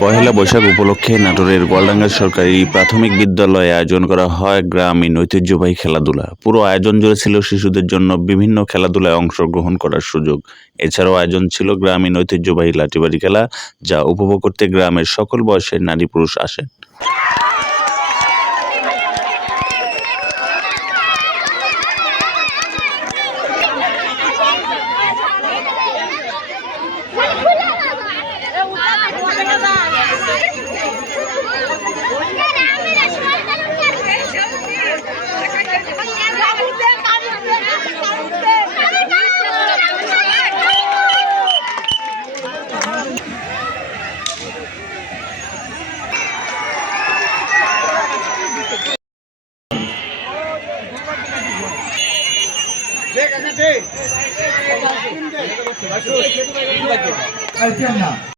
পহেলা বৈশাখ উপলক্ষে নাটোরের গোয়ালডাঙ্গা সরকারি প্রাথমিক বিদ্যালয়ে আয়োজন করা হয় গ্রামীণ ঐতিহ্যবাহী খেলাধুলা। পুরো আয়োজন জুড়ে ছিল শিশুদের জন্য বিভিন্ন খেলাধুলায় অংশগ্রহণ করার সুযোগ। এছাড়াও আয়োজন ছিল গ্রামীণ ঐতিহ্যবাহী লাঠিবাড়ি খেলা, যা উপভোগ করতে গ্রামের সকল বয়সের নারী পুরুষ আসেন। না